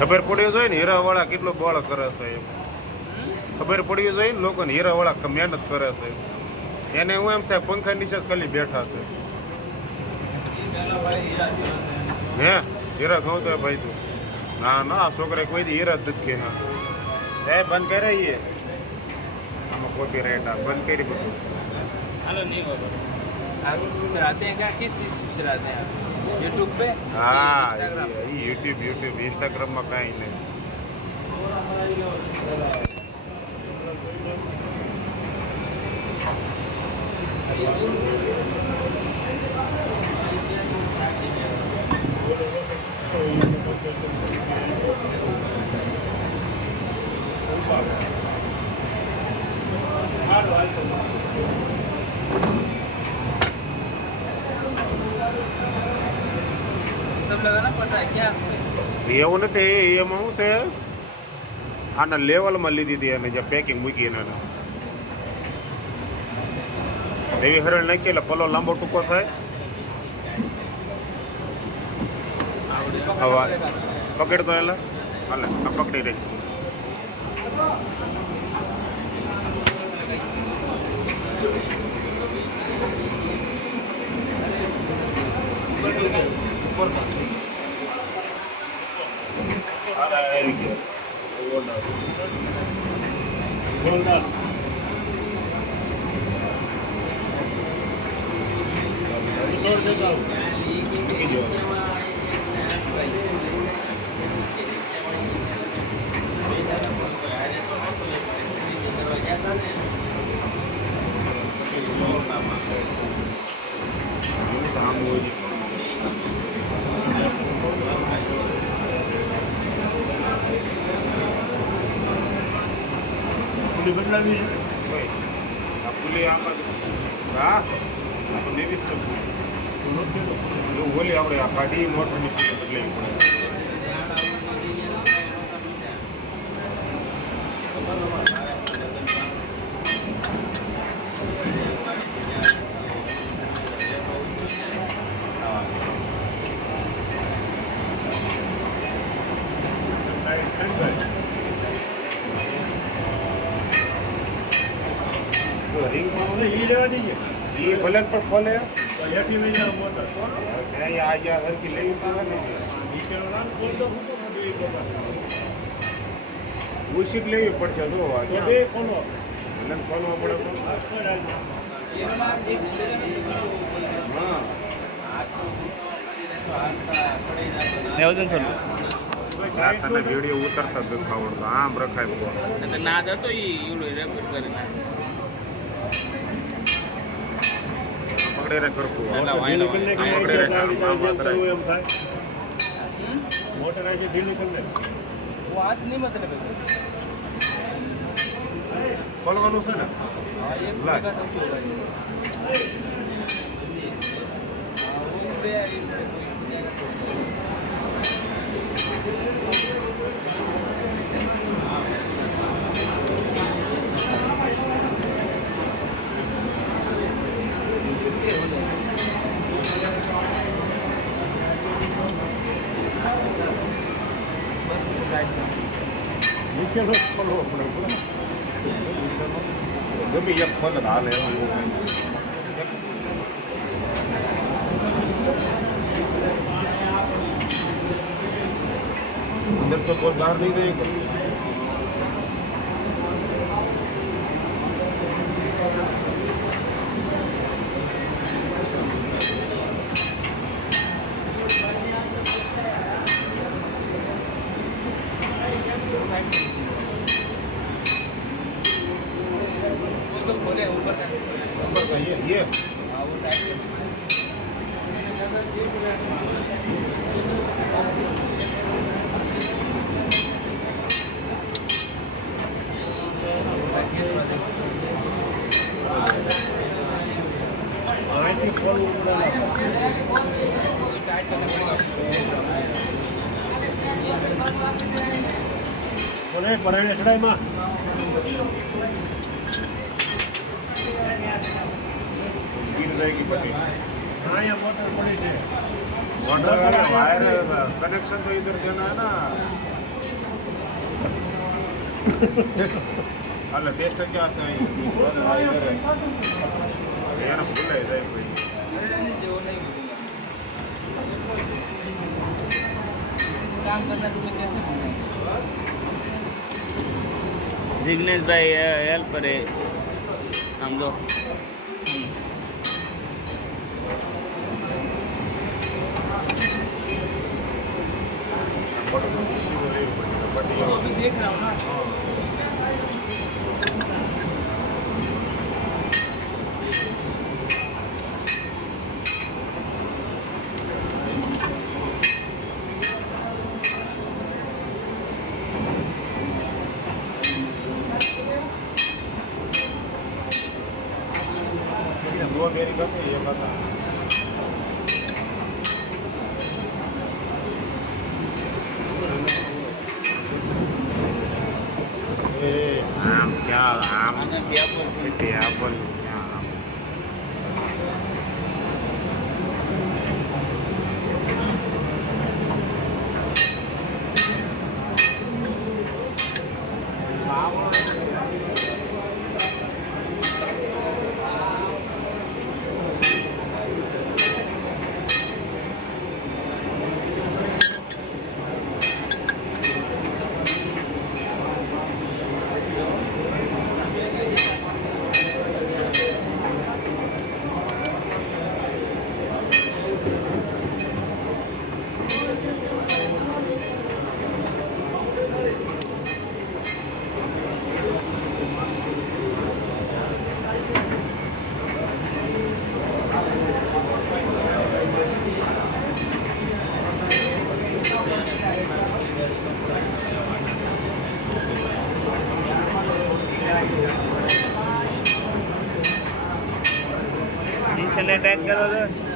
ખબર પડવી જોઈએ ને હીરાવાળા કેટલો બળ કરે છે એમ ખબર પડવી જોઈએ ને લોકોને હીરાવાળા મહેનત કરે છે એને હું એમ થાય પંખા નીચે જ ખાલી બેઠા છે હે હીરા કહું તો ભાઈ તું ના ના આ છોકરા કોઈ દી હીરા જ કે હા સાહેબ બંધ કરાવીએ આમાં કોપી રાઈટ આ બંધ કરી બધું हेलो नहीं होगा आप चलाते हैं क्या किस चीज़ से चलाते हैं यूट्यूब पे હા યુટ્યુબ ઇન્સ્ટાગ્રામમાં કાંઈ નહીં सब लगाना पड़ता है क्या એવું નથી એમાં શું છે આના લેવલમાં લીધી હતી અને જે પેકિંગ મૂકી એને એવી હરળ નાખી એટલે પલો લાંબો ટૂંકો થાય હવા પકડ તો એટલે હાલે આ પકડી રહી બદલાવી આ પુલી આમાં હા આ તો લેવી જ છે ઓલી આપણે આ ગાડી મોટરની બદલાવી પડે એ ભલે પણ ખોલે આજે હરકી લેવી ઉશીક લેવી પડશે જો ખોલવા પડે હા તને વિડીયો ઉતરતા જ નથી આવડતો આમ રખાય ના જતો રેકોર્ડ કરીને પકડે રે કરવું મોટર આજે ઢીલી કરી લે वो हाथ नहीं मतलब ખોલવાનું છે ને નીચેનો ખોલવો પડે ગમે એક ખોલે હાલે अंदर से कोई बाहर नहीं रहेगा खोले ऊपर ये અહીંથી ખોલવું પડે પરાણે ચડાઈમાં गिर जाएगी पट्टी અહીંયા મોટર પડી છે मोटर वाला वायर कनेक्शन तो इधर देना है ना अल्लाह टेस्ट क्या से आई इधर है यार भूल है जाए कोई काम करना तुम्हें कैसे समझाएं? जिग्नेश भाई हेल्प करे हम लोग देख रहा हूँ ना दो मेरी करते ये पता आम क्या आम आने बिया बोल एप्पल क्या आम सैनिटाइज करो तो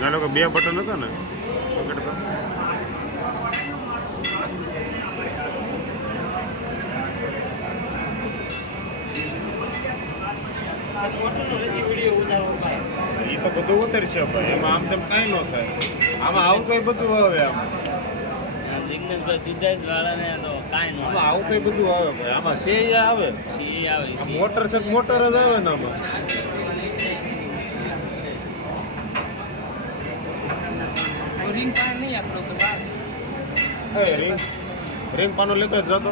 ના લોકો બે બટન હતા ને પકડ તો એ તો બધું ઉતરશે ભાઈ એમાં આમ તેમ કાંઈ ન થાય આમાં આવું કઈ બધું આવે આમ જિગ્નેશભાઈ સીધા જ વાળાને તો કાંઈ ન આમાં આવું કઈ બધું આવે ભાઈ આમાં છે આવે સી આવે આ મોટર છે મોટર જ આવે ને આમાં रिंग पान नहीं आप लोग के पास રિંગ પાનો લેતો જ જતો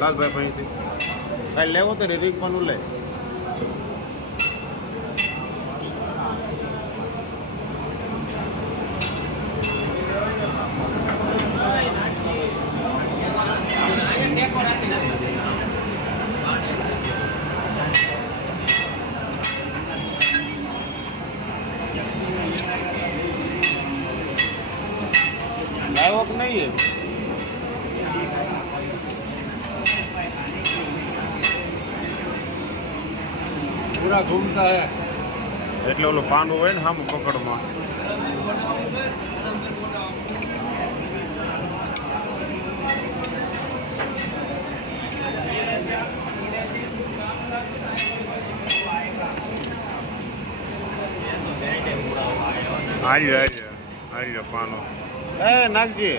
લાલભાઈ પાસેથી કાલે લેવો તો ને રિંગ પાનું લે लाइव नहीं है પૂરા ઘૂમતા હે એટલે ઓલું પાનું હોય ને સામું પકડમાં. હાલ્યો પાનો એ નાખજી.